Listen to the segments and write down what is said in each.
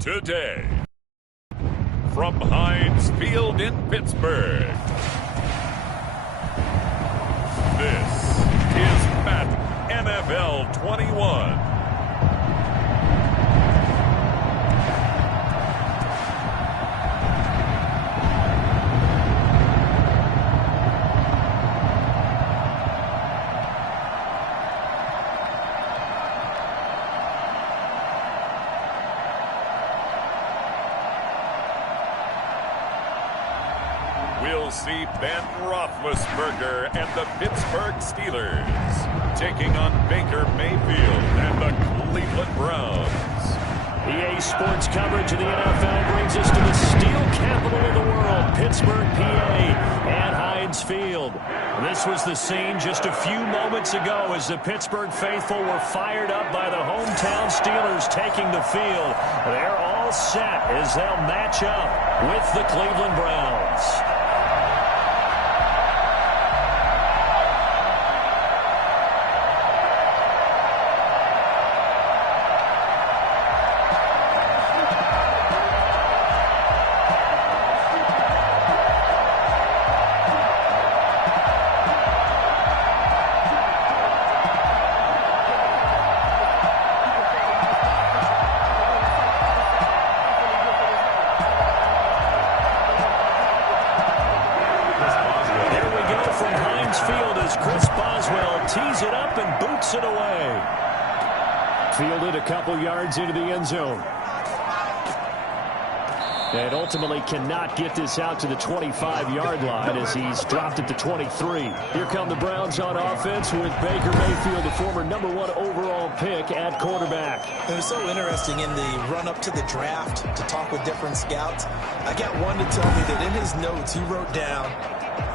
today. From Heinz Field in Pittsburgh, this is Madden NFL 21. We'll see Ben Roethlisberger and the Pittsburgh Steelers taking on Baker Mayfield and the Cleveland Browns. EA Sports coverage of the NFL brings us to the steel capital of the world, Pittsburgh, PA, at Heinz Field. This was the scene just a few moments ago as the Pittsburgh faithful were fired up by the hometown Steelers taking the field. They're all set as they'll match up with the Cleveland Browns. Fielded a couple yards into the end zone. And ultimately cannot get this out to the 25-yard line as he's dropped it to 23. Here come the Browns on offense with Baker Mayfield, the former #1 overall pick at quarterback. It was so interesting in the run-up to the draft to talk with different scouts. I got one to tell me that in his notes he wrote down,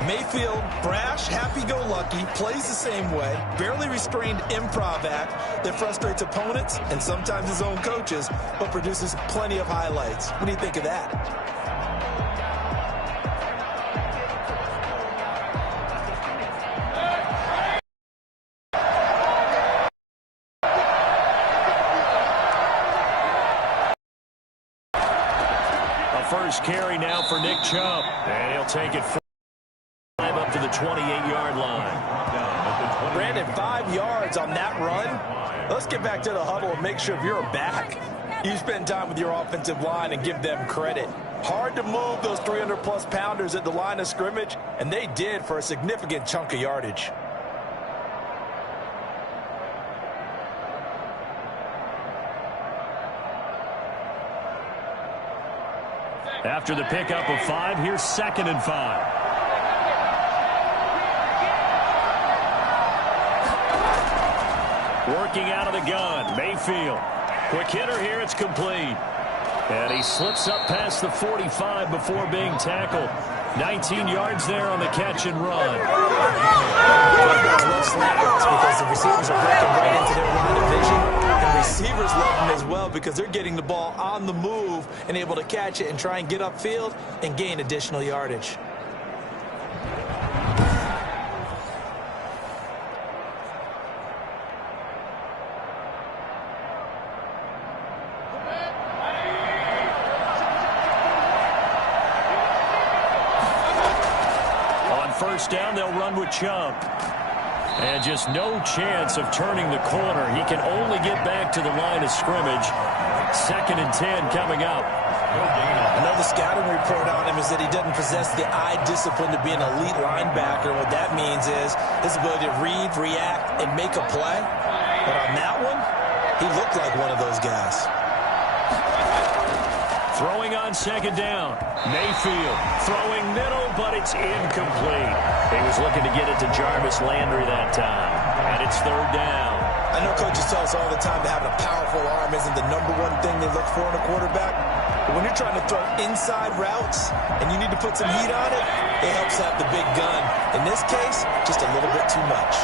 Mayfield, brash, happy-go-lucky, plays the same way, barely restrained improv act that frustrates opponents and sometimes his own coaches, but produces plenty of highlights. What do you think of that? A first carry now for Nick Chubb, and he'll take it up to the 28-yard line. Brandon, 5 yards on that run. Let's get back to the huddle and make sure if you're back, you spend time with your offensive line and give them credit. Hard to move those 300-plus pounders at the line of scrimmage, and they did for a significant chunk of yardage. After the pickup of 5, here's 2nd and 5. Working out of the gun, Mayfield. Quick hitter here, it's complete. And he slips up past the 45 before being tackled. 19 yards there on the catch and run. Because the receivers are breaking right into their line of vision. And receivers love them as well because they're getting the ball on the move and able to catch it and try and get upfield and gain additional yardage. First down, they'll run with Chubb. And just no chance of turning the corner. He can only get back to the line of scrimmage. 2nd and 10 coming up. Another scouting report on him is that he doesn't possess the eye discipline to be an elite linebacker. What that means is his ability to read, react, and make a play. But on that one, he looked like one of those guys. Throwing on 2nd down. Mayfield throwing middle, but it's incomplete. He was looking to get it to Jarvis Landry that time. And it's 3rd down. I know coaches tell us all the time that having a powerful arm isn't the #1 thing they look for in a quarterback. But when you're trying to throw inside routes and you need to put some heat on it, it helps have the big gun. In this case, just a little bit too much.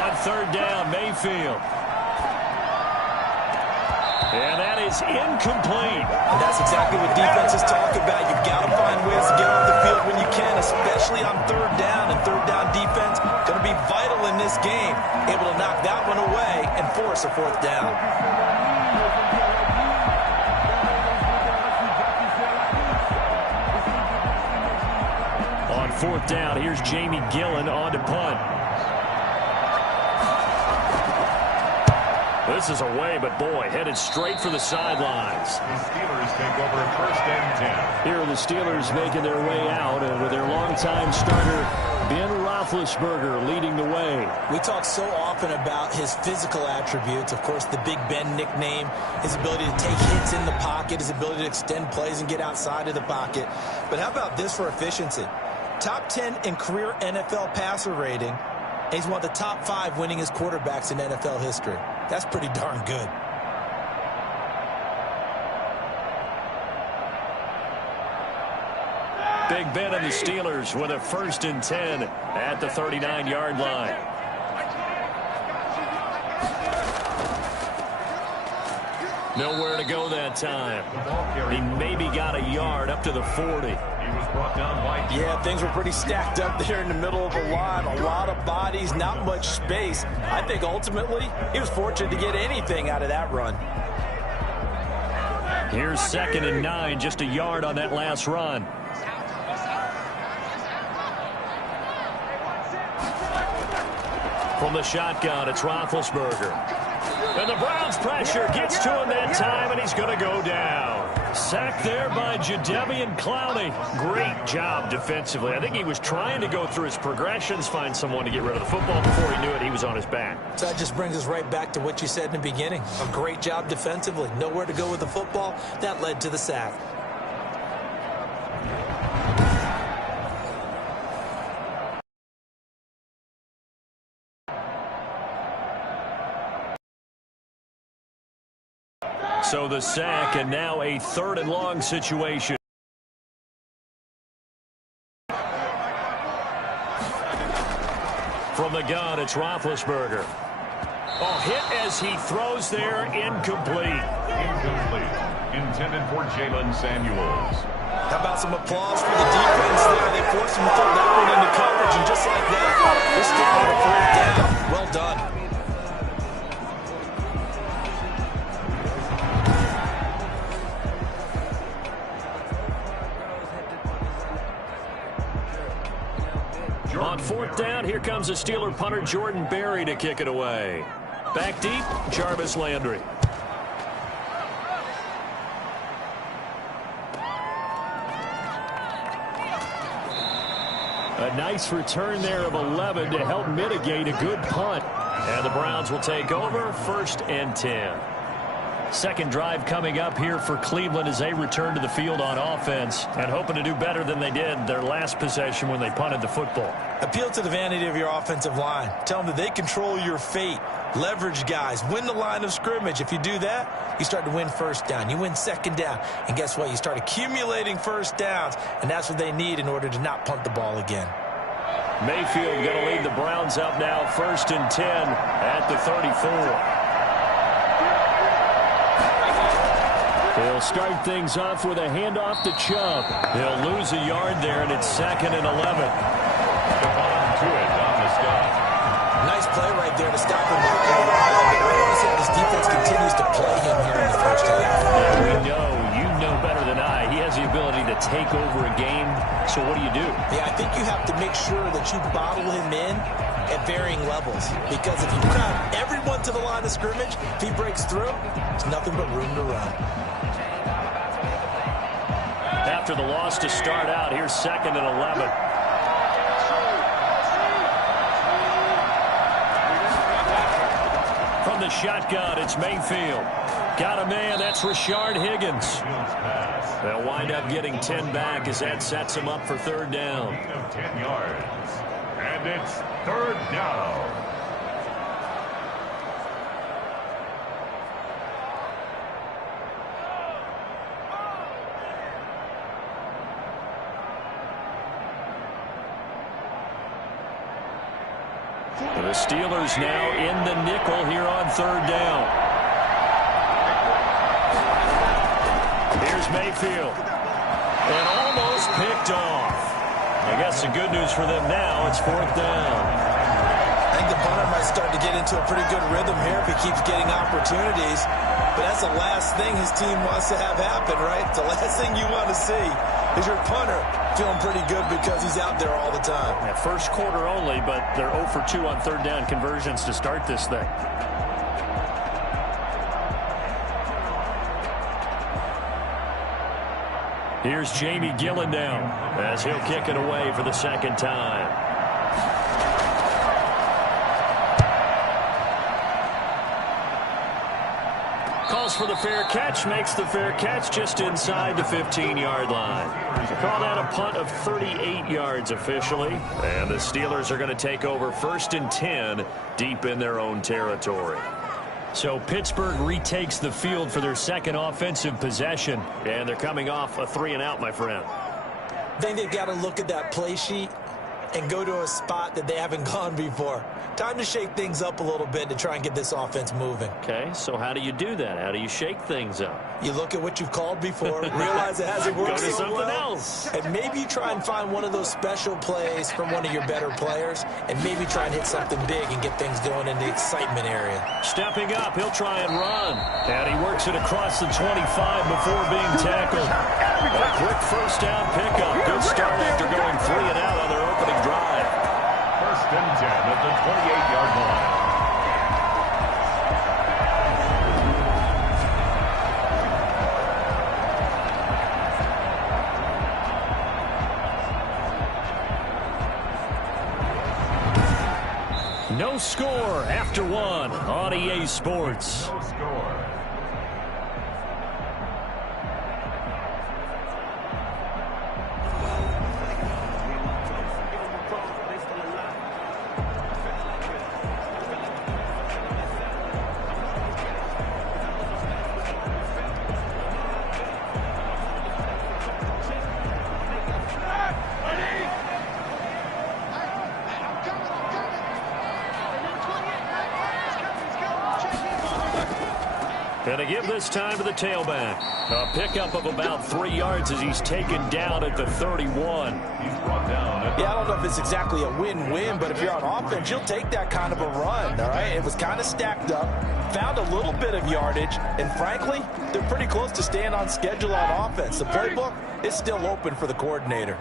On 3rd down, Mayfield. And that is incomplete. And that's exactly what defenses talk about. You've got to find ways to get off the field when you can, especially on 3rd down. And 3rd down defense going to be vital in this game. Able to knock that one away and force a 4th down. 4th down. Here's Jamie Gillen on to punt. This is away, but boy, headed straight for the sidelines. The Steelers take over 1st and 10. Here are the Steelers making their way out, and with their longtime starter, Ben Roethlisberger, leading the way. We talk so often about his physical attributes. Of course, the Big Ben nickname, his ability to take hits in the pocket, his ability to extend plays and get outside of the pocket. But how about this for efficiency? Top 10 in career NFL passer rating. And he's one of the top 5 winningest quarterbacks in NFL history. That's pretty darn good. Big Ben and the Steelers with a 1st and 10 at the 39-yard line. Nowhere to go that time. He maybe got a yard up to the 40. He was brought down by Yeah, things were pretty stacked up there in the middle of the line. A lot of bodies, not much space. I think ultimately he was fortunate to get anything out of that run. Here's 2nd and 9, just a yard on that last run. From the shotgun, it's Roethlisberger. And the Browns pressure gets to him that time, and he's going to go down. Sacked there by Jadeveon Clowney. Great job defensively. I think he was trying to go through his progressions, find someone to get rid of the football. Before he knew it, he was on his back. So that just brings us right back to what you said in the beginning. A great job defensively. Nowhere to go with the football. That led to the sack. So the sack, and now a 3rd and long situation. From the gun, it's Roethlisberger. Oh, hit as he throws there, incomplete. Incomplete. Intended for Jalen Samuels. How about some applause for the defense there? They forced him to throw that one into coverage, and just like that, they're still on a 4th down. Well done. On 4th down, here comes a Steeler punter, Jordan Berry, to kick it away. Back deep, Jarvis Landry. A nice return there of 11 to help mitigate a good punt. And the Browns will take over 1st and 10. Second drive coming up here for Cleveland as they return to the field on offense and hoping to do better than they did their last possession when they punted the football. Appeal to the vanity of your offensive line. Tell them that they control your fate. Leverage guys. Win the line of scrimmage. If you do that, you start to win 1st down. You win 2nd down. And guess what? You start accumulating 1st downs, and that's what they need in order to not punt the ball again. Mayfield going to lead the Browns up now 1st and 10 at the 34. He'll start things off with a handoff to Chubb. He'll lose a yard there, and it's 2nd and 11. To it on the stop. Nice play right there to stop him. This defense continues to play him here in the 1st half. Yeah, we know. You know better than I. He has the ability to take over a game. So what do you do? Yeah, I think you have to make sure that you bottle him in at varying levels. Because if you crowd everyone to the line of scrimmage, if he breaks through, there's nothing but room to run. After the loss to start out, here's 2nd and 11. From the shotgun, it's Mayfield. Got a man, that's Rashard Higgins. They'll wind up getting 10 back as that sets him up for 3rd down. 10 yards. And it's 3rd down. The Steelers now in the nickel here on 3rd down. Here's Mayfield. And almost picked off. I guess the good news for them now, it's 4th down. I think the punter might start to get into a pretty good rhythm here if he keeps getting opportunities. But that's the last thing his team wants to have happen, right? The last thing you want to see Is your punter feeling pretty good because he's out there all the time? Yeah, first quarter only, but they're 0 for 2 on third down conversions to start this thing. Here's Jamie Gillen now as he'll kick it away for the second time. Calls for the fair catch, makes the fair catch just inside the 15-yard line. Call that a punt of 38 yards officially, and the Steelers are going to take over 1st and 10 deep in their own territory. So Pittsburgh retakes the field for their second offensive possession, and they're coming off a 3-and-out, my friend. I think they've got to look at that play sheet and go to a spot that they haven't gone before. Time to shake things up a little bit to try and get this offense moving. Okay, so how do you do that? How do you shake things up? You look at what you've called before, realize it hasn't worked Go to so something well, else. and maybe you try and find one of those special plays from one of your better players, and maybe try and hit something big and get things going in the excitement area. Stepping up, he'll try and run. And he works it across the 25 before being tackled. A quick first down pickup. Good start after going 3-and-out on their opening drive. 1st and 10 at the 28-yard line. No score after 1 on EA Sports. No score. And to give this time to the tailback. A pickup of about 3 yards as he's taken down at the 31. He's brought down. Yeah, I don't know if it's exactly a win-win, but if you're on offense, you'll take that kind of a run, all right? It was kind of stacked up, found a little bit of yardage, and frankly, they're pretty close to staying on schedule on offense. The playbook is still open for the coordinator.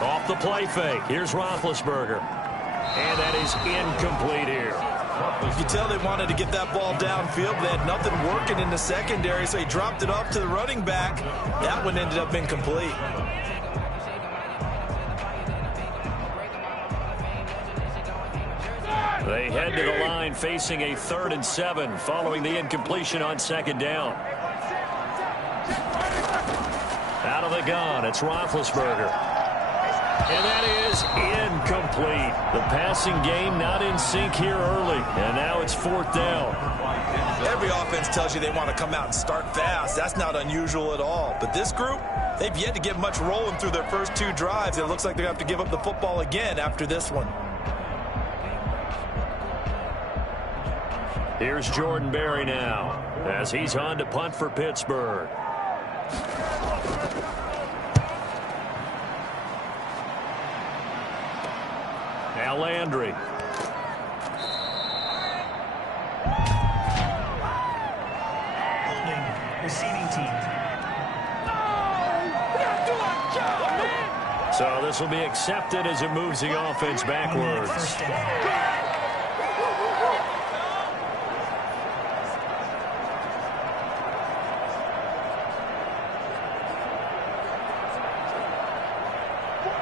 Off the play fake. Here's Roethlisberger. And that is incomplete here. You can tell they wanted to get that ball downfield. They had nothing working in the secondary, so he dropped it off to the running back. That one ended up incomplete. They head to the line facing a 3rd and 7 following the incompletion on 2nd down. Out of the gun, it's Roethlisberger. And that is incomplete. The passing game not in sync here early. And now it's 4th down. Every offense tells you they want to come out and start fast. That's not unusual at all. But this group, they've yet to get much rolling through their first 2 drives. It looks like they're going to have to give up the football again after this one. Here's Jordan Berry now as he's on to punt for Pittsburgh. Now Landry. Holding, receiving team. So this will be accepted as it moves the offense backwards. First down.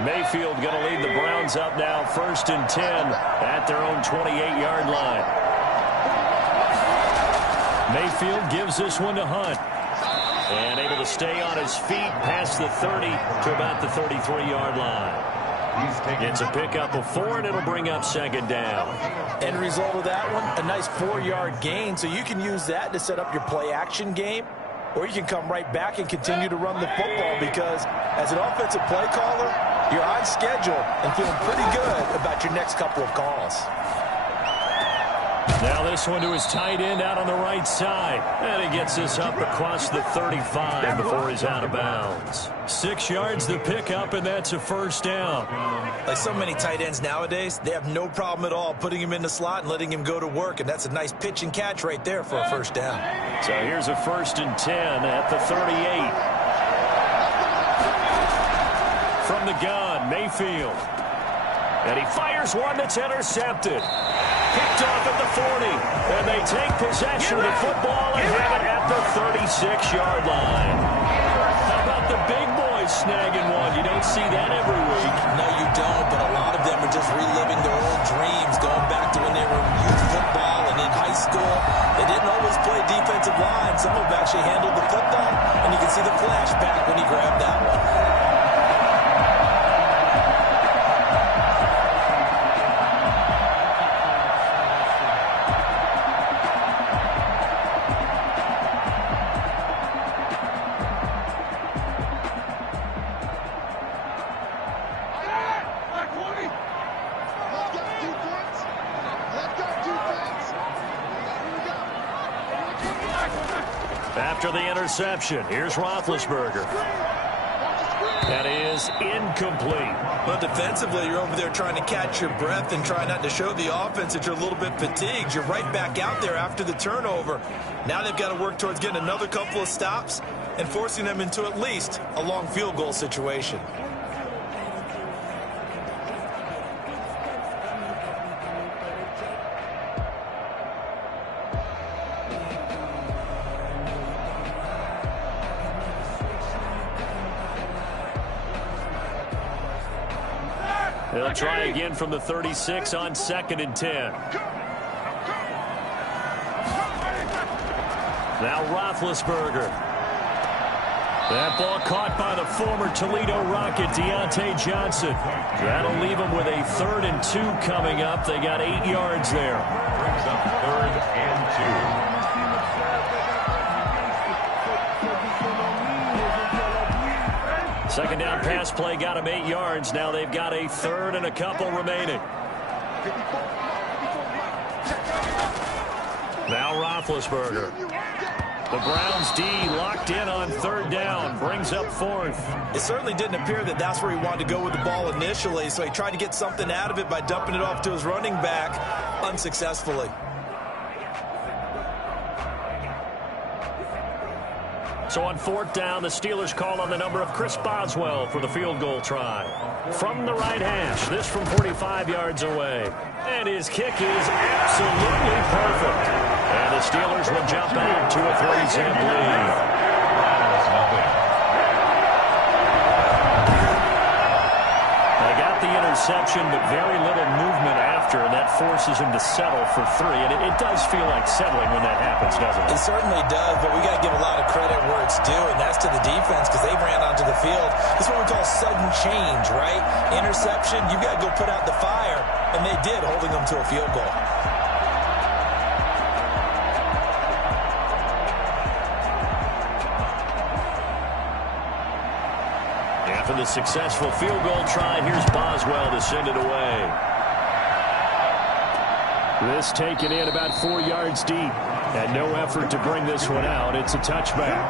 Mayfield going to lead the Browns up now 1st and 10 at their own 28-yard line. Mayfield gives this one to Hunt. And able to stay on his feet past the 30 to about the 33-yard line. It's a pickup of 4, and it'll bring up 2nd down. End result of that one, a nice 4-yard gain. So you can use that to set up your play-action game, or you can come right back and continue to run the football because as an offensive play caller, you're on schedule and feeling pretty good about your next couple of calls. Now this one to his tight end out on the right side. And he gets this up across the 35 before he's out of bounds. 6 yards to pick up, and that's a first down. Like so many tight ends nowadays, they have no problem at all putting him in the slot and letting him go to work. And that's a nice pitch and catch right there for a first down. So here's a 1st and 10 at the 38. From the gun, Mayfield. And he fires one that's intercepted. Picked off at the 40. And they take possession of the football and have it at the 36-yard line. How about the big boys snagging one? You don't see that every week. No, you don't, but a lot of them are just reliving their old dreams, going back to when they were in youth football and in high school. They didn't always play defensive line. Some of them actually handled the football, and you can see the flashback when he grabbed that one. After the interception, here's Roethlisberger. That is incomplete. But defensively, you're over there trying to catch your breath and try not to show the offense that you're a little bit fatigued. You're right back out there after the turnover. Now they've got to work towards getting another couple of stops and forcing them into at least a long field goal situation. They'll try again from the 36 on 2nd and 10. Now Roethlisberger. That ball caught by the former Toledo Rocket, Deontay Johnson. That'll leave them with a 3rd and 2 coming up. They got 8 yards there. Brings up 3rd and 2. Second down pass play got him 8 yards. Now they've got a 3rd and a couple remaining. Now Roethlisberger. The Browns D locked in on 3rd down. Brings up 4th. It certainly didn't appear that that's where he wanted to go with the ball initially, so he tried to get something out of it by dumping it off to his running back unsuccessfully. So on 4th down, the Steelers call on the number of Chris Boswell for the field goal try. From the right hash, this from 45 yards away. And his kick is absolutely perfect. And the Steelers will jump out to a 3-zip lead. They got the interception, but very little movement after, and that forces him to settle for 3. And it does feel like settling when that happens, doesn't it? It certainly does, but we got to give a lot of credit where it's due, and that's to the defense because they ran onto the field. This is what we call sudden change, right? Interception, you got to go put out the fire, and they did, holding them to a field goal. After the successful field goal try, here's Boswell to send it away. This taken in about 4 yards deep. And no effort to bring this one out. It's a touchback.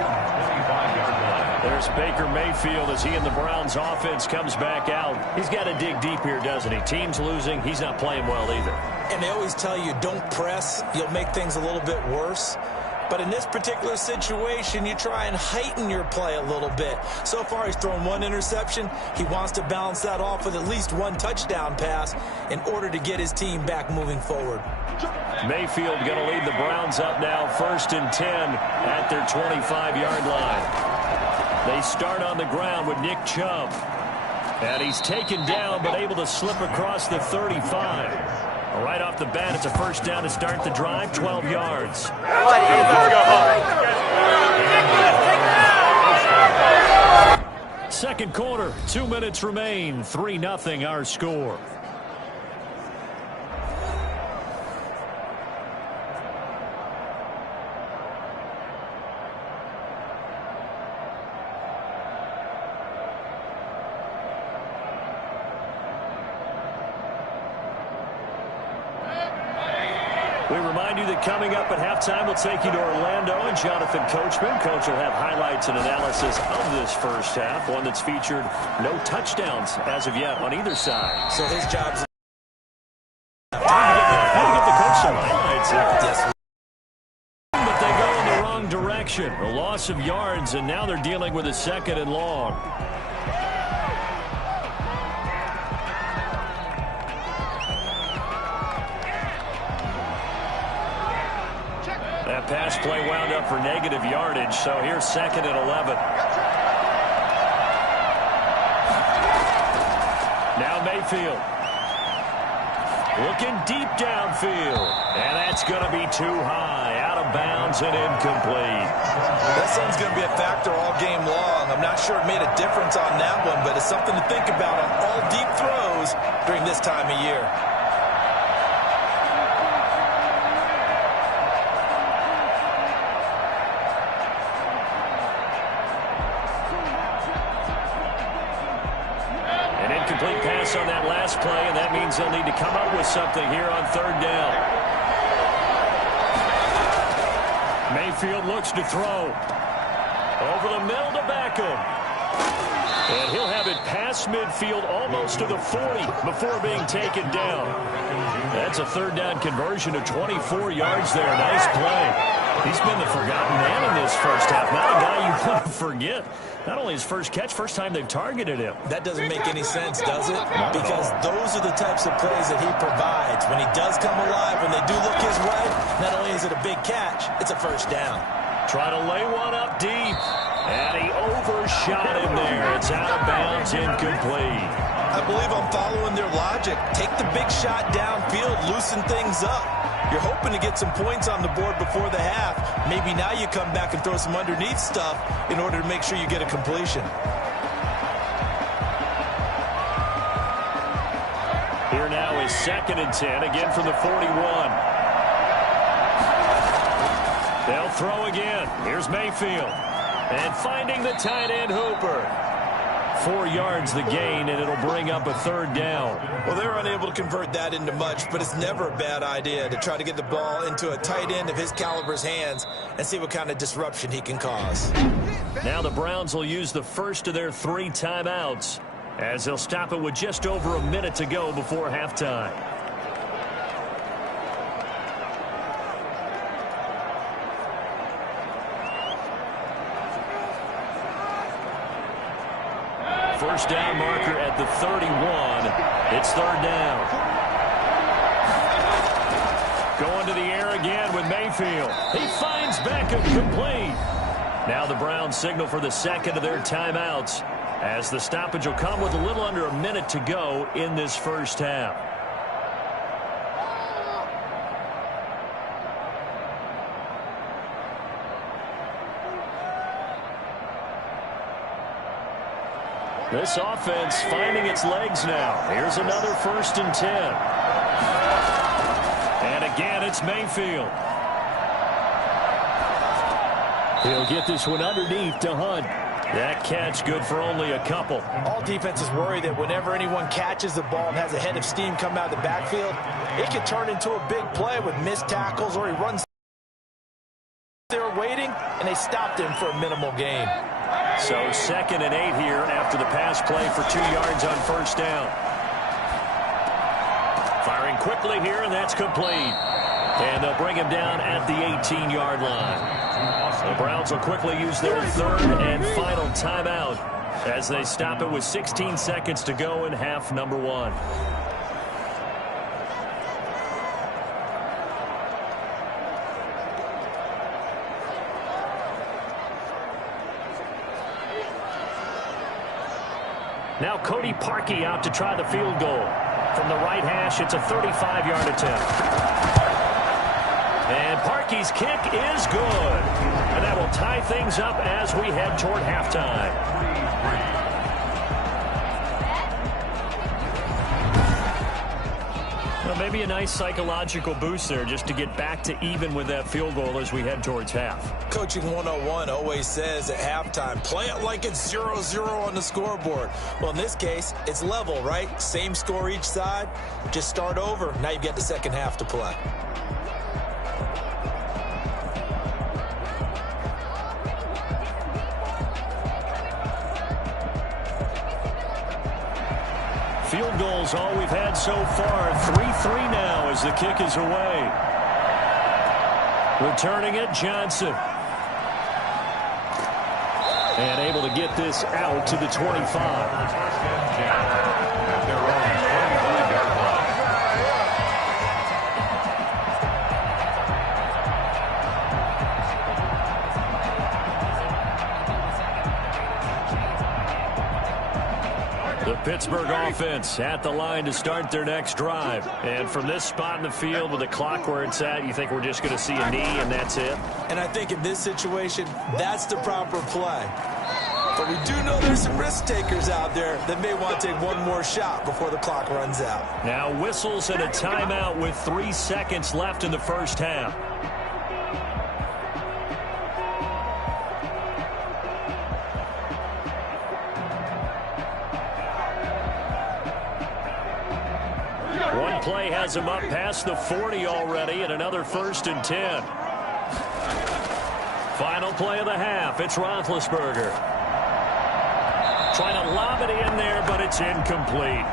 There's Baker Mayfield as he and the Browns offense comes back out. He's got to dig deep here, doesn't he? Team's losing. He's not playing well either. And they always tell you, don't press. You'll make things a little bit worse. But in this particular situation, you try and heighten your play a little bit. So far, he's thrown 1 interception. He wants to balance that off with at least 1 touchdown pass in order to get his team back moving forward. Mayfield going to lead the Browns up now, 1st and 10 at their 25-yard line. They start on the ground with Nick Chubb. And he's taken down, but able to slip across the 35. Right off the bat, it's a 1st down to start the drive, 12 yards. Second quarter, 2 minutes remain, 3-0 our score. We remind you that coming up at halftime, we'll take you to Orlando and Jonathan Coachman. Coach will have highlights and analysis of this first half, one that's featured no touchdowns as of yet on either side. So his job's How do you get the coach some highlights here? yes. But they go in the wrong direction. A loss of yards, and now they're dealing with a 2nd and long. That pass play wound up for negative yardage, so here's 2nd and 11. Now Mayfield. Looking deep downfield. And that's going to be too high. Out of bounds and incomplete. That something's going to be a factor all game long. I'm not sure it made a difference on that one, but it's something to think about on all deep throws during this time of year. Incomplete pass on that last play, and that means they'll need to come up with something here on 3rd down. Mayfield looks to throw. Over the middle to Beckham. And he'll have it past midfield almost to the 40 before being taken down. That's a 3rd down conversion of 24 yards there. Nice play. He's been the forgotten man in this first half. Not a guy you want to forget. Not only his first catch, first time they've targeted him. That doesn't make any sense, does it? Because those are the types of plays that he provides. When he does come alive, when they do look his way, not only is it a big catch, it's a 1st down. Try to lay one up deep. And he overshot him there. It's out of bounds, incomplete. I believe I'm following their logic. Take the big shot downfield, loosen things up. You're hoping to get some points on the board before the half. Maybe now you come back and throw some underneath stuff in order to make sure you get a completion. Here now is 2nd and 10, again from the 41. They'll throw again. Here's Mayfield. And finding the tight end Hooper. 4 yards the gain, and it'll bring up a 3rd down. Well, they're unable to convert that into much, but it's never a bad idea to try to get the ball into a tight end of his caliber's hands and see what kind of disruption he can cause. Now the Browns will use the first of their 3 timeouts as they'll stop it with just over a minute to go before halftime. First down marker at the 31. It's 3rd down. Going to the air again with Mayfield. He finds Beckham complete. Now the Browns signal for the 2nd of their timeouts as the stoppage will come with a little under a minute to go in this first half. This offense finding its legs now. Here's another 1st and 10. And again, it's Mayfield. He'll get this one underneath to Hunt. That catch good for only a couple. All defenses worry that whenever anyone catches the ball and has a head of steam come out of the backfield, it could turn into a big play with missed tackles, or he runs. They were waiting, and they stopped him for a minimal gain. So 2nd and 8 here after the pass play for 2 yards on 1st down. Firing quickly here, and that's complete. And they'll bring him down at the 18-yard line. The Browns will quickly use their 3rd and final timeout as they stop it with 16 seconds to go in half number 1. Now Cody Parkey out to try the field goal. From the right hash, it's a 35-yard attempt. And Parkey's kick is good. And that will tie things up as we head toward halftime. Well, maybe a nice psychological boost there just to get back to even with that field goal as we head towards half. Coaching 101 always says at halftime, play it like it's 0-0 on the scoreboard. Well, in this case, it's level, right? Same score each side. Just start over. Now you've got the second half to play. Field goals all we've had so far. 3-3 now as the kick is away. Returning it, Johnson. And able to get this out to the 25. The Pittsburgh offense at the line to start their next drive. And from this spot in the field with the clock where it's at, you think we're just going to see a knee and that's it? And I think in this situation, that's the proper play. But we do know there's some risk takers out there that may want to take one more shot before the clock runs out. Now whistles and a timeout with 3 seconds left in the first half. One play has him up past the 40 already, and another 1st and 10. Final play of the half. It's Roethlisberger. Trying to lob it in there, but it's incomplete.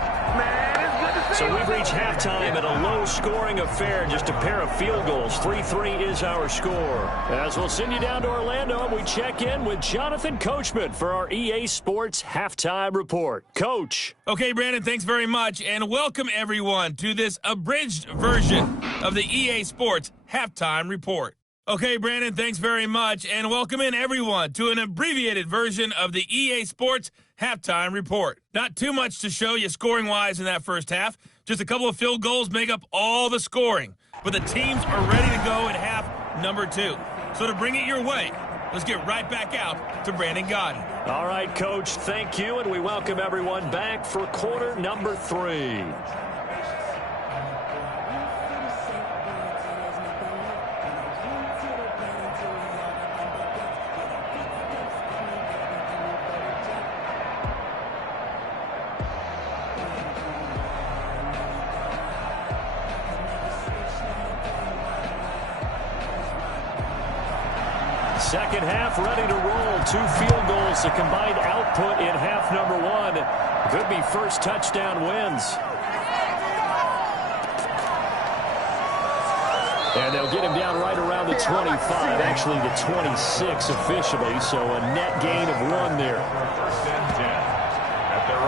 So we've reached halftime at a low-scoring affair, just a pair of field goals. 3-3 is our score. As we'll send you down to Orlando, we check in with Jonathan Coachman for our EA Sports Halftime Report. Coach. Okay, Brandon, thanks very much, and welcome everyone to this abridged version of the EA Sports Halftime Report. Okay, Brandon, thanks very much, and welcome in everyone to an abbreviated version of the EA Sports Halftime Report. Not too much to show you scoring-wise in that first half. Just a couple of field goals make up all the scoring. But the teams are ready to go at half number 2. So to bring it your way, let's get right back out to Brandon Gaudin. All right, Coach, thank you, and we welcome everyone back for quarter number 3. Second half ready to roll. 2 field goals, the combined output in half number 1. Could be first touchdown wins. And they'll get him down right around the 25, actually the 26 officially, so a net gain of 1 there.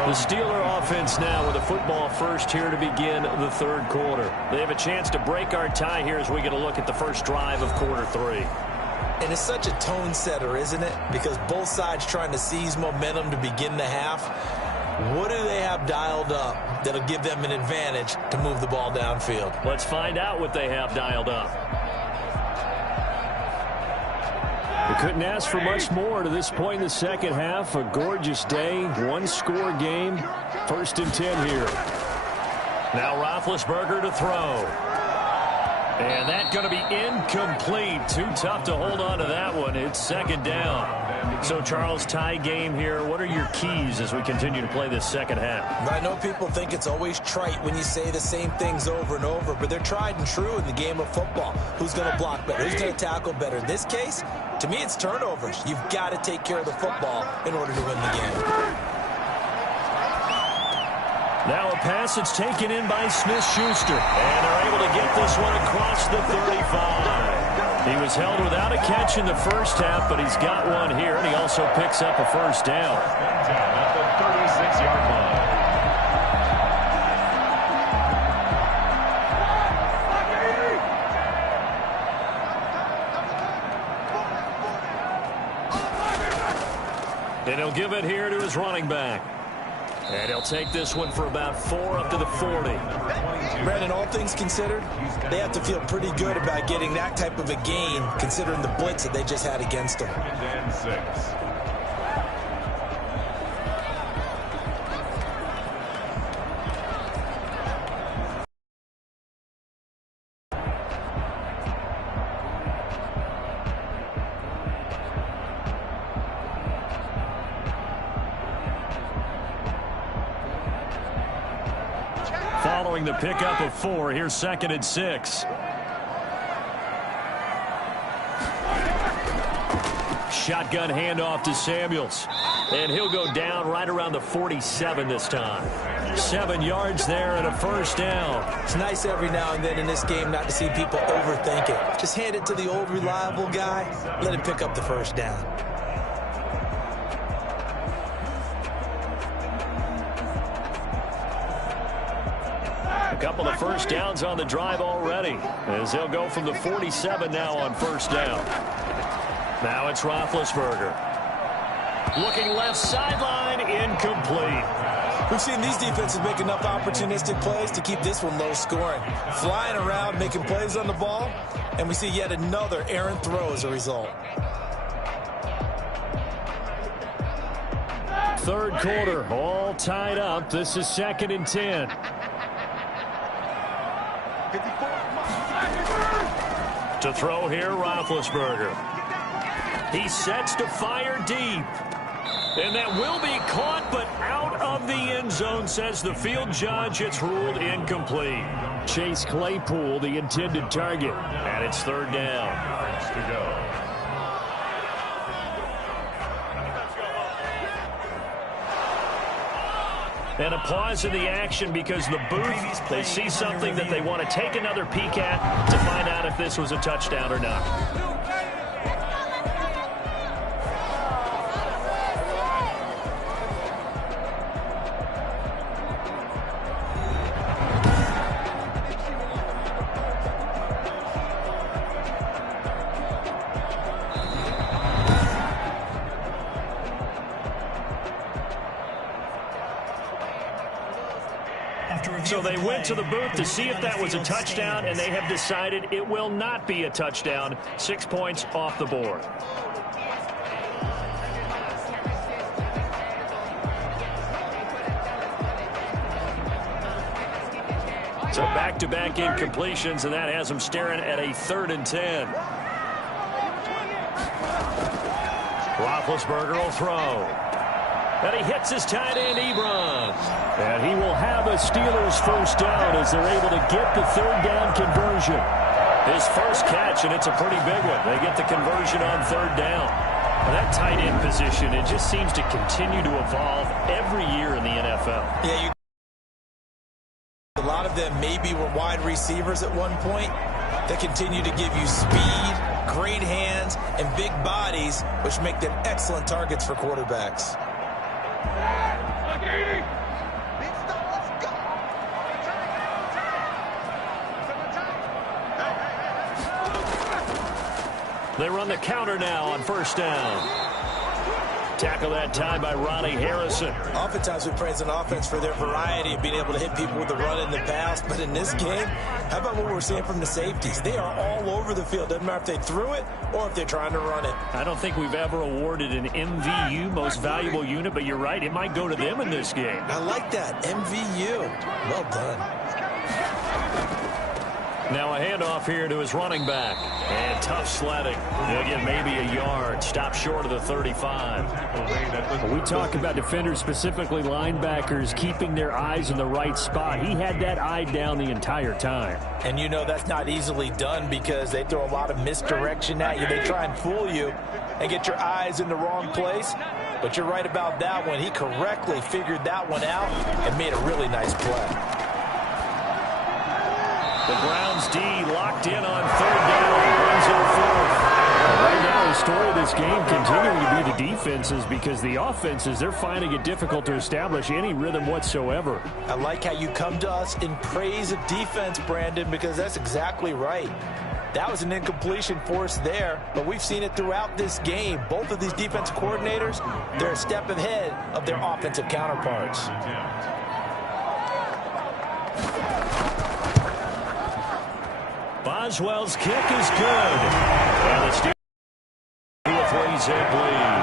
The Steeler offense now with the football first here to begin the third quarter. They have a chance to break our tie here as we get a look at the first drive of quarter 3. And it's such a tone setter, isn't it? Because both sides trying to seize momentum to begin the half. What do they have dialed up that'll give them an advantage to move the ball downfield? Let's find out what they have dialed up. We couldn't ask for much more to this point in the second half. A gorgeous day, 1-score game. 1st and 10 here. Now Roethlisberger to throw. And that's going to be incomplete. Too tough to hold on to that one. It's 2nd down. So, Charles, tie game here. What are your keys as we continue to play this second half? I know people think it's always trite when you say the same things over and over, but they're tried and true in the game of football. Who's going to block better? Who's going to tackle better? In this case, to me, it's turnovers. You've got to take care of the football in order to win the game. Now a pass that's taken in by Smith-Schuster. And they're able to get this one across the 35. He was held without a catch in the first half, but he's got one here, and he also picks up a first down. At the 36-yard line. And he'll give it here to his running back. And he'll take this one for about 4 up to the 40. Brandon, all things considered, they have to feel pretty good about getting that type of a gain, considering the blitz that they just had against them. And 6. Following the pickup of 4, here's 2nd and 6. Shotgun handoff to Samuels. And he'll go down right around the 47 this time. 7 yards there and a first down. It's nice every now and then in this game not to see people overthink it. Just hand it to the old reliable guy. Let him pick up the first down. A couple of first downs on the drive already, as they'll go from the 47 now on first down. Now it's Roethlisberger. Looking left sideline, incomplete. We've seen these defenses make enough opportunistic plays to keep this one low scoring. Flying around, making plays on the ball, and we see yet another errant throw as a result. Third quarter, all tied up. This is 2nd and 10. To throw here, Roethlisberger. He sets to fire deep. And that will be caught, but out of the end zone, says the field judge. It's ruled incomplete. Chase Claypool, the intended target. And it's 3rd down. And a pause in the action because the booth, they see something that they want to take another peek at to find out if this was a touchdown or not. So they went to the booth to see if that was a touchdown, and they have decided it will not be a touchdown. 6 points off the board. So back-to-back incompletions, and that has them staring at a 3rd and 10. Roethlisberger will throw. And he hits his tight end, Ebron. And he will have a Steelers first down as they're able to get the 3rd down conversion. His first catch, and it's a pretty big one. They get the conversion on 3rd down. Well, that tight end position, it just seems to continue to evolve every year in the NFL. Yeah, a lot of them maybe were wide receivers at one point that continue to give you speed, great hands, and big bodies, which make them excellent targets for quarterbacks. They run the counter now on first down. Tackle that time by Ronnie Harrison. Oftentimes we praise an offense for their variety of being able to hit people with the run and the pass, but in this game, how about what we're seeing from the safeties? They are all over the field. Doesn't matter if they threw it or if they're trying to run it. I don't think we've ever awarded an MVU, most valuable unit, but you're right, it might go to them in this game. I like that, MVU. Well done. Now a handoff here to his running back. And tough sledding. He'll get maybe a yard. Stop short of the 35. We talk about defenders, specifically linebackers, keeping their eyes in the right spot. He had that eye down the entire time. And you know that's not easily done because they throw a lot of misdirection at you. They try and fool you and get your eyes in the wrong place. But you're right about that one. He correctly figured that one out and made a really nice play. The Browns D locked in on 3rd down and brings it 4th. Right now, the story of this game continuing to be the defenses because the offenses, they're finding it difficult to establish any rhythm whatsoever. I like how you come to us in praise of defense, Brandon, because that's exactly right. That was an incompletion force there, but we've seen it throughout this game. Both of these defensive coordinators, they're a step ahead of their offensive counterparts. Boswell's kick is good. And it's due to a 3-zip lead.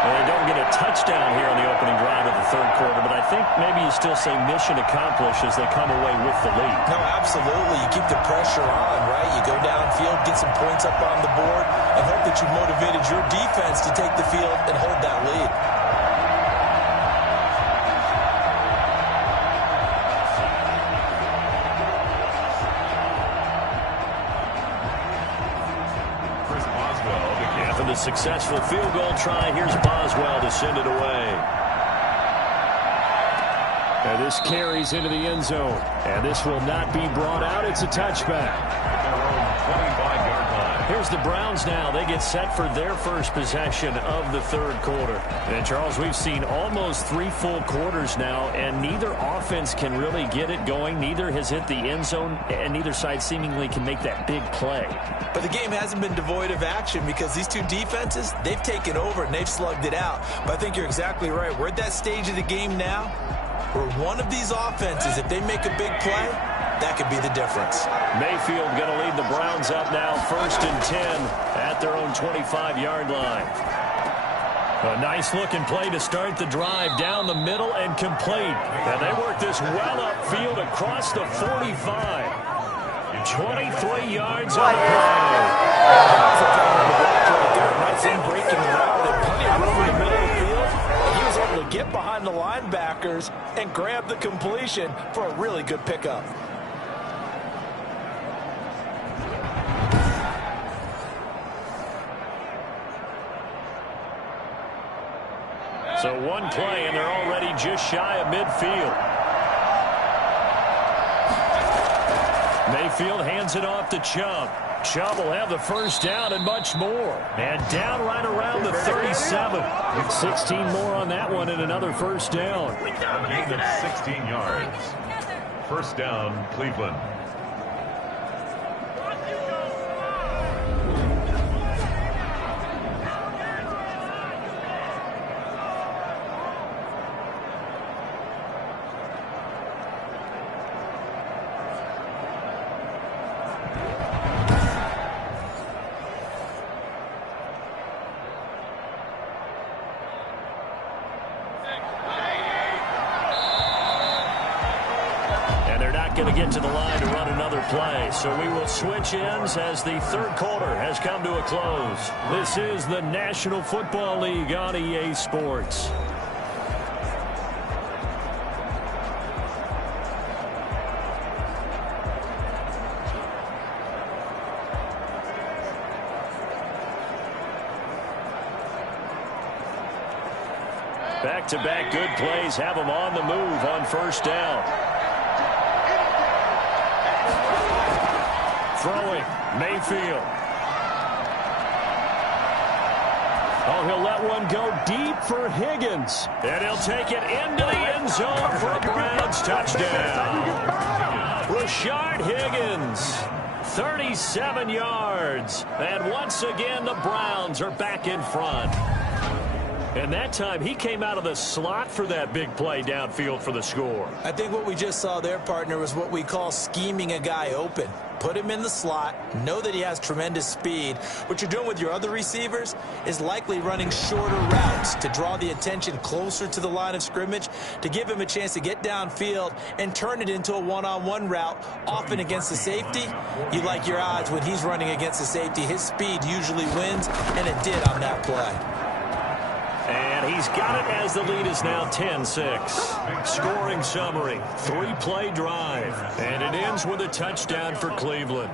Well, they don't get a touchdown here on the opening drive of the 3rd quarter, but I think maybe you still say mission accomplished as they come away with the lead. No, absolutely. You keep the pressure on, right? You go downfield, get some points up on the board, and hope that you motivated your defense to take the field and hold that lead. successful field goal try. Here's Boswell to send it away. And this carries into the end zone. And this will not be brought out. It's a touchback. Here's the Browns now. They get set for their first possession of the third quarter. And, Charles, we've seen almost 3 full quarters now, and neither offense can really get it going. Neither has hit the end zone, and neither side seemingly can make that big play. But the game hasn't been devoid of action because these two defenses, they've taken over and they've slugged it out. But I think you're exactly right. We're at that stage of the game now where one of these offenses, if they make a big play, that could be the difference. Mayfield going to lead the Browns up now, 1st and 10 at their own 25-yard line. A nice-looking play to start the drive down the middle and complete. And they work this well upfield across the 45. 23 yards on the play. Nice in-breaking route and plenty of room in the middle of the field. And he was able to get behind the linebackers and grab the completion for a really good pickup. So one play, and they're already just shy of midfield. Mayfield hands it off to Chubb. Chubb will have the first down and much more. And down right around the 37. 16 more on that one and another first down. Gain of 16 yards. First down, Cleveland. Going to get to the line to run another play. So we will switch ends as the third quarter has come to a close. This is the National Football League on EA Sports. Back-to-back good plays have them on the move on first down. Throwing, Mayfield. Oh, he'll let one go deep for Higgins. And he'll take it into the end zone for a Browns touchdown. Rashard Higgins, 37 yards. And once again, the Browns are back in front. And that time, he came out of the slot for that big play downfield for the score. I think what we just saw there, partner, was what we call scheming a guy open. Put him in the slot, know that he has tremendous speed. What you're doing with your other receivers is likely running shorter routes to draw the attention closer to the line of scrimmage, to give him a chance to get downfield and turn it into a one-on-one route, often against the safety. You like your odds when he's running against the safety. His speed usually wins, and it did on that play. And he's got it as the lead is now 10-6. Scoring summary, 3-play drive. And it ends with a touchdown for Cleveland.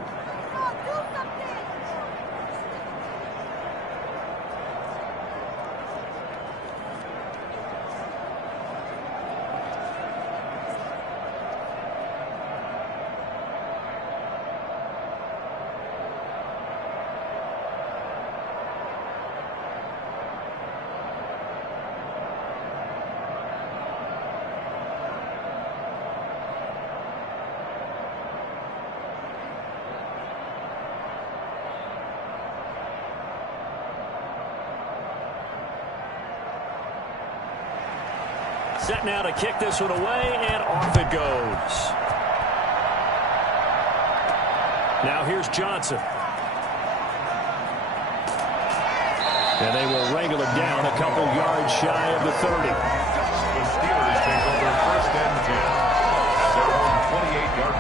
Set now to kick this one away, and off it goes. Now here's Johnson. And they will wrangle him down a couple yards shy of the 30. The Steelers take over first and 10.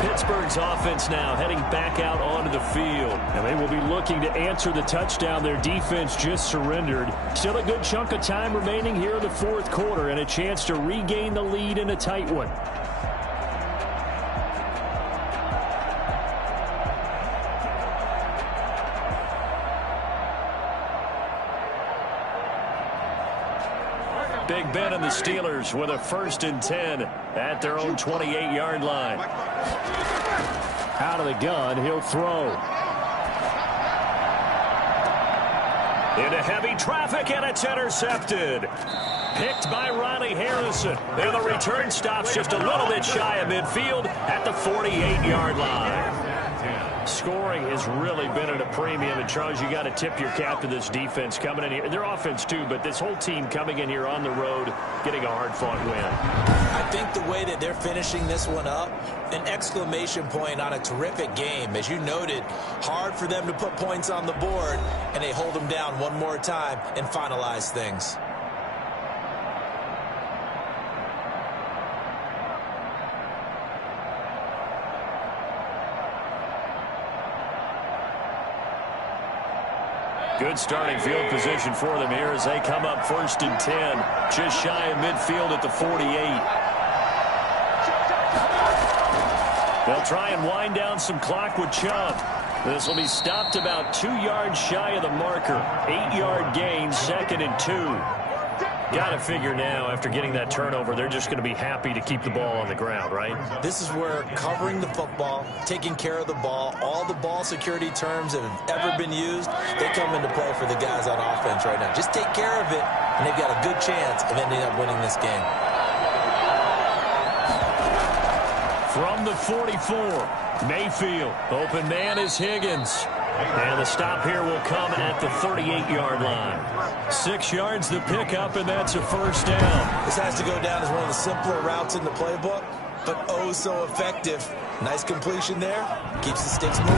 Pittsburgh's offense now heading back out onto the field. And they will be looking to answer the touchdown their defense just surrendered. Still a good chunk of time remaining here in the fourth quarter and a chance to regain the lead in a tight one. Big Ben and the Steelers with a 1st and 10 at their own 28-yard line. Out of the gun, he'll throw. Into heavy traffic, and it's intercepted. Picked by Riley Harrison. And the return stops just a little bit shy of midfield at the 48-yard line. Scoring has really been at a premium. And, Charles, you got to tip your cap to this defense coming in here. Their offense, too, but this whole team coming in here on the road, getting a hard-fought win. I think the way that they're finishing this one up, an exclamation point on a terrific game. As you noted, hard for them to put points on the board, and they hold them down one more time and finalize things. Good starting field position for them here as they come up 1st and 10. Just shy of midfield at the 48. They'll try and wind down some clock with Chubb. This will be stopped about 2 yards shy of the marker. 8-yard gain, 2nd and 2. Got to figure now, after getting that turnover, they're just going to be happy to keep the ball on the ground, right? This is where covering the football, taking care of the ball, all the ball security terms that have ever been used, they come into play for the guys on offense right now. Just take care of it, and they've got a good chance of ending up winning this game. From the 44, Mayfield. Open man is Higgins. And the stop here will come at the 38-yard line. 6 yards the pickup, and that's a 1st down. This has to go down as one of the simpler routes in the playbook, but oh so effective. Nice completion there. Keeps the sticks moving.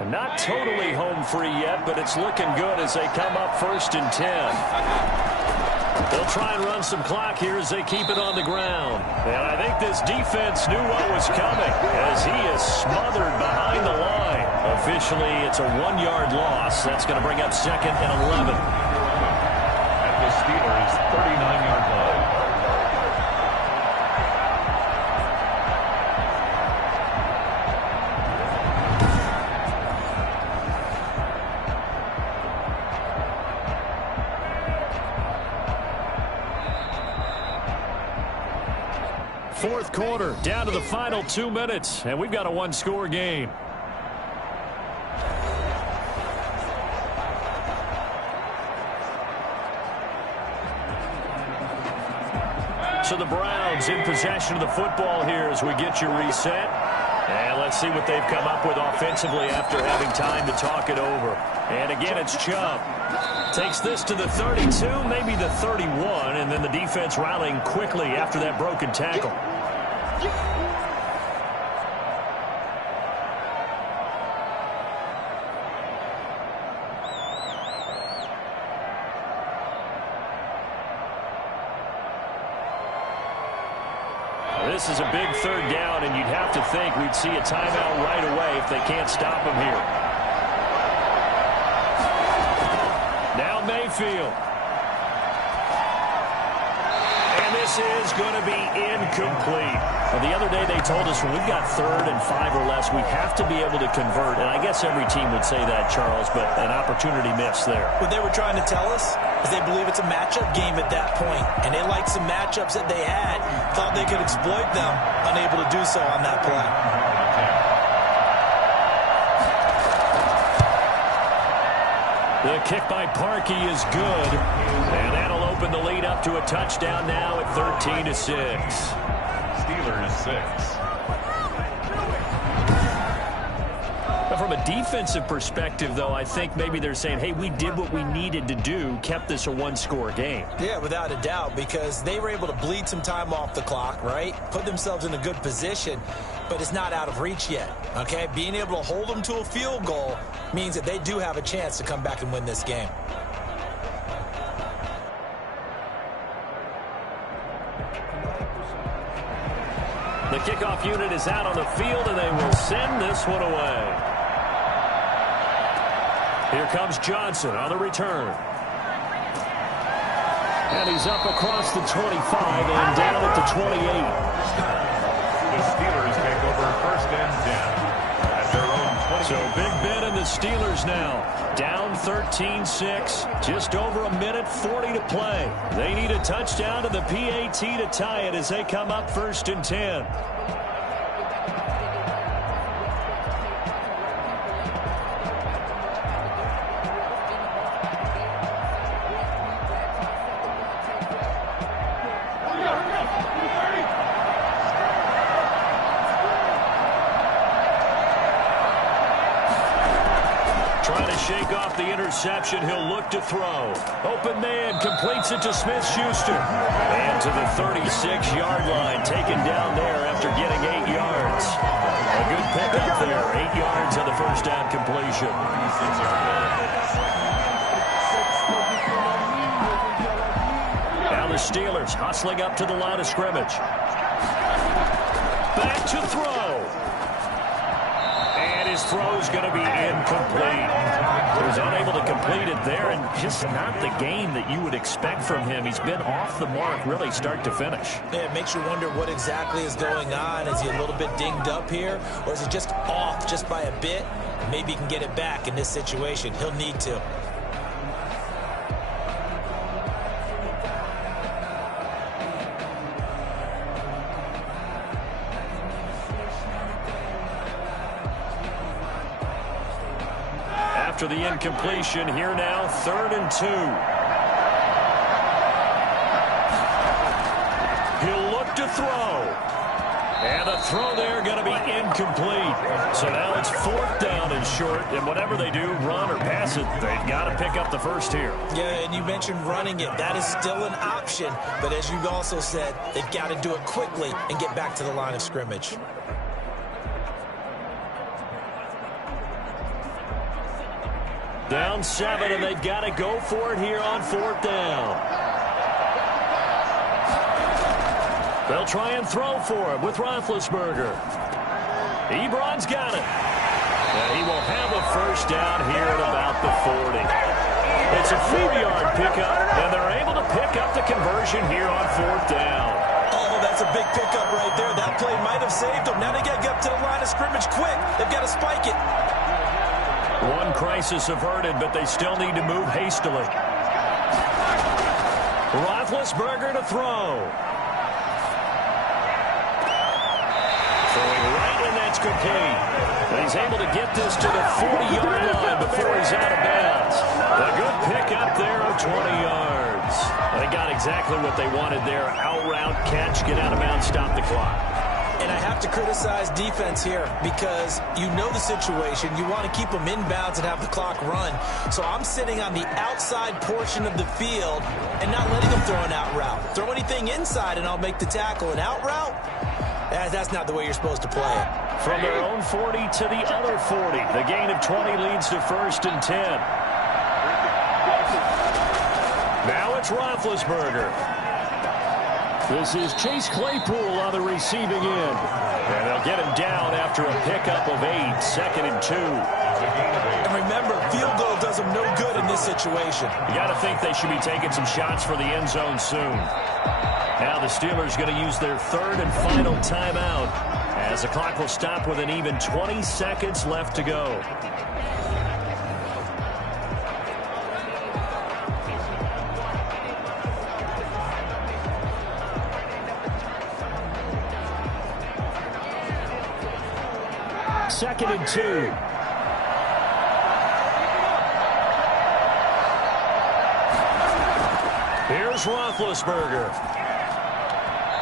And not totally home free yet, but it's looking good as they come up 1st and 10. They'll try and run some clock here as they keep it on the ground. And I think this defense knew what was coming as he is smothered behind the line. Officially, it's a 1-yard loss. That's going to bring up 2nd and 11. At the Steelers' 39-yard line. Fourth quarter, down to the final 2 minutes, and we've got a 1-score game. So the Browns in possession of the football here as we get you reset. And let's see what they've come up with offensively after having time to talk it over. And again, it's Chubb. Takes this to the 32, maybe the 31, and then the defense rallying quickly after that broken tackle. This is a big 3rd down, and you'd have to think we'd see a timeout right away if they can't stop him here. Now Mayfield. And this is going to be incomplete. Well, the other day they told us when we've got 3rd and 5 or less, we have to be able to convert. And I guess every team would say that, Charles, but an opportunity missed there. What they were trying to tell us is they believe it's a matchup game at that point, and they liked some matchups that they had, thought they could exploit them, unable to do so on that play. The kick by Parkey is good, and that'll open the lead up to a touchdown now at 13-6. Steelers 6. From a defensive perspective, though, I think maybe they're saying, hey, we did what we needed to do, kept this a 1-score game. Yeah, without a doubt, because they were able to bleed some time off the clock, right? Put themselves in a good position, but it's not out of reach yet, okay? Being able to hold them to a field goal means that they do have a chance to come back and win this game. The kickoff unit is out on the field, and they will send this one away. Here comes Johnson on the return. And he's up across the 25 and down at the 28. The Steelers take over 1st and 10 at their own So Big Ben and the Steelers now down 13-6. Just over a minute 40 to play. They need a touchdown to the PAT to tie it as they come up 1st and 10. Shake off the interception. He'll look to throw. Open man completes it to Smith-Schuster. And to the 36-yard line. Taken down there after getting 8 yards. A good pickup there. 8 yards on the first down completion. Now the Steelers hustling up to the line of scrimmage. Back to throw. And his throw's going to be incomplete. He was unable to complete it there, and just not the game that you would expect from him. He's been off the mark really start to finish. Yeah, it makes you wonder what exactly is going on. Is he a little bit dinged up here, or is it just off just by a bit? Maybe he can get it back in this situation. He'll need to. After the incompletion, here now, 3rd and 2. He'll look to throw. And a throw there going to be incomplete. So now it's 4th down and short, and whatever they do, run or pass it, they've got to pick up the first here. Yeah, and you mentioned running it. That is still an option, but as you also said, they've got to do it quickly and get back to the line of scrimmage. Down 7, and they've got to go for it here on 4th down. They'll try and throw for him with Roethlisberger. Ebron's got it. And he will have a first down here at about the 40. It's a 4-yard pickup, and they're able to pick up the conversion here on 4th down. Oh, that's a big pickup right there. That play might have saved them. Now they got to get up to the line of scrimmage quick. They've got to spike it. One crisis averted, but they still need to move hastily. Roethlisberger to throw. Throwing right, and that's complete. And he's able to get this to the 40-yard line before he's out of bounds. A good pickup there of 20 yards. They got exactly what they wanted there. Out route, catch, get out of bounds, stop the clock. And I have to criticize defense here because you know the situation. You want to keep them inbounds and have the clock run. So I'm sitting on the outside portion of the field and not letting them throw an out route. Throw anything inside and I'll make the tackle. An out route? That's not the way you're supposed to play it. From their own 40 to the other 40. The gain of 20 leads to 1st and 10. Now it's Roethlisberger. This is Chase Claypool on the receiving end. And they'll get him down after a pickup of 8, 2nd and 2. And remember, field goal does them no good in this situation. You got to think they should be taking some shots for the end zone soon. Now the Steelers going to use their 3rd and final timeout as the clock will stop with an even 20 seconds left to go. Second and 2. Here's Roethlisberger.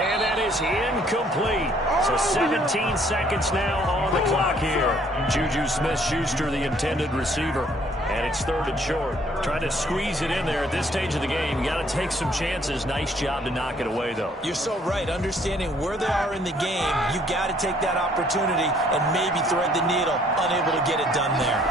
And that is incomplete. So 17 seconds now on the clock here. Juju Smith-Schuster, the intended receiver. And it's 3rd and short. Trying to squeeze it in there at this stage of the game. You got to take some chances. Nice job to knock it away, though. You're so right. Understanding where they are in the game, you got to take that opportunity and maybe thread the needle. Unable to get it done there.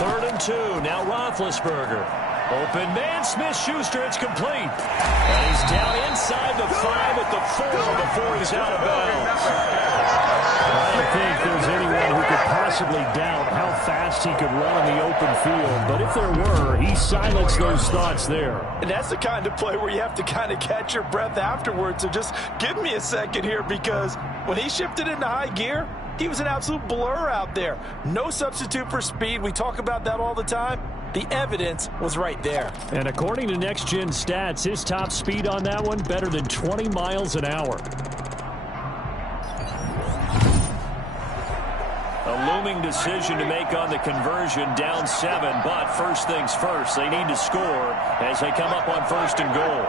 3rd and 2. Now Roethlisberger. Open man, Smith-Schuster, it's complete. And he's down inside the 5 at the 4 before he's out of bounds. I don't think there's anyone who could possibly doubt how fast he could run in the open field. But if there were, he silenced those thoughts there. And that's the kind of play where you have to kind of catch your breath afterwards. So just give me a second here, because when he shifted into high gear, He was an absolute blur out there. No substitute for speed. We talk about that all the time. The evidence was right there. And according to Next Gen Stats, his top speed on that one, better than 20 miles an hour. A looming decision to make on the conversion, down 7. But first things first, they need to score as they come up on 1st and goal.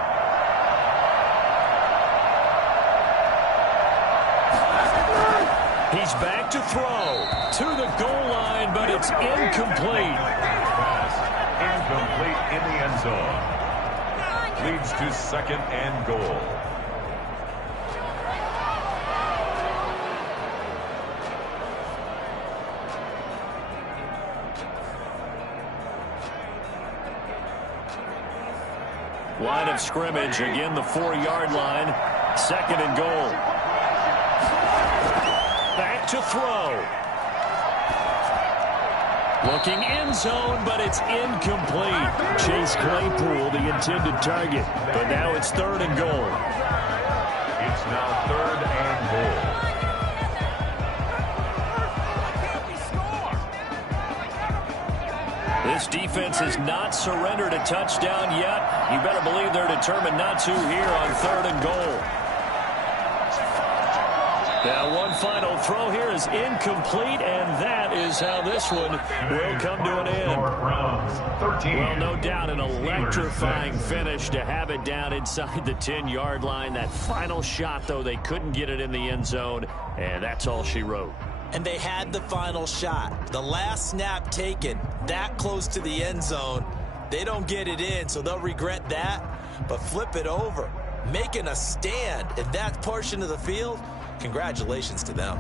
He's back to throw to the goal line, but it's incomplete. Incomplete in the end zone. Leads to 2nd and goal. Line of scrimmage, again the 4-yard line. 2nd and goal. Back to throw. Looking end zone, but it's incomplete. Chase Claypool, the intended target. But now it's 3rd and goal. It's now 3rd and goal. This defense has not surrendered a touchdown yet. You better believe they're determined not to here on 3rd and goal. Now one final throw here is incomplete, and that is how this one will come to an end. Well, no doubt an electrifying finish to have it down inside the 10-yard line. That final shot, though, they couldn't get it in the end zone, and that's all she wrote. And they had the final shot. The last snap taken that close to the end zone. They don't get it in, so they'll regret that. But flip it over, making a stand in that portion of the field, congratulations to them.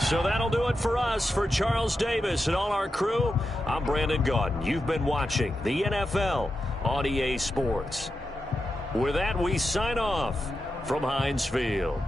So that'll do it for us. For Charles Davis and all our crew, I'm Brandon Gaudin. You've been watching the NFL on EA Sports. With that, we sign off from Heinz Field.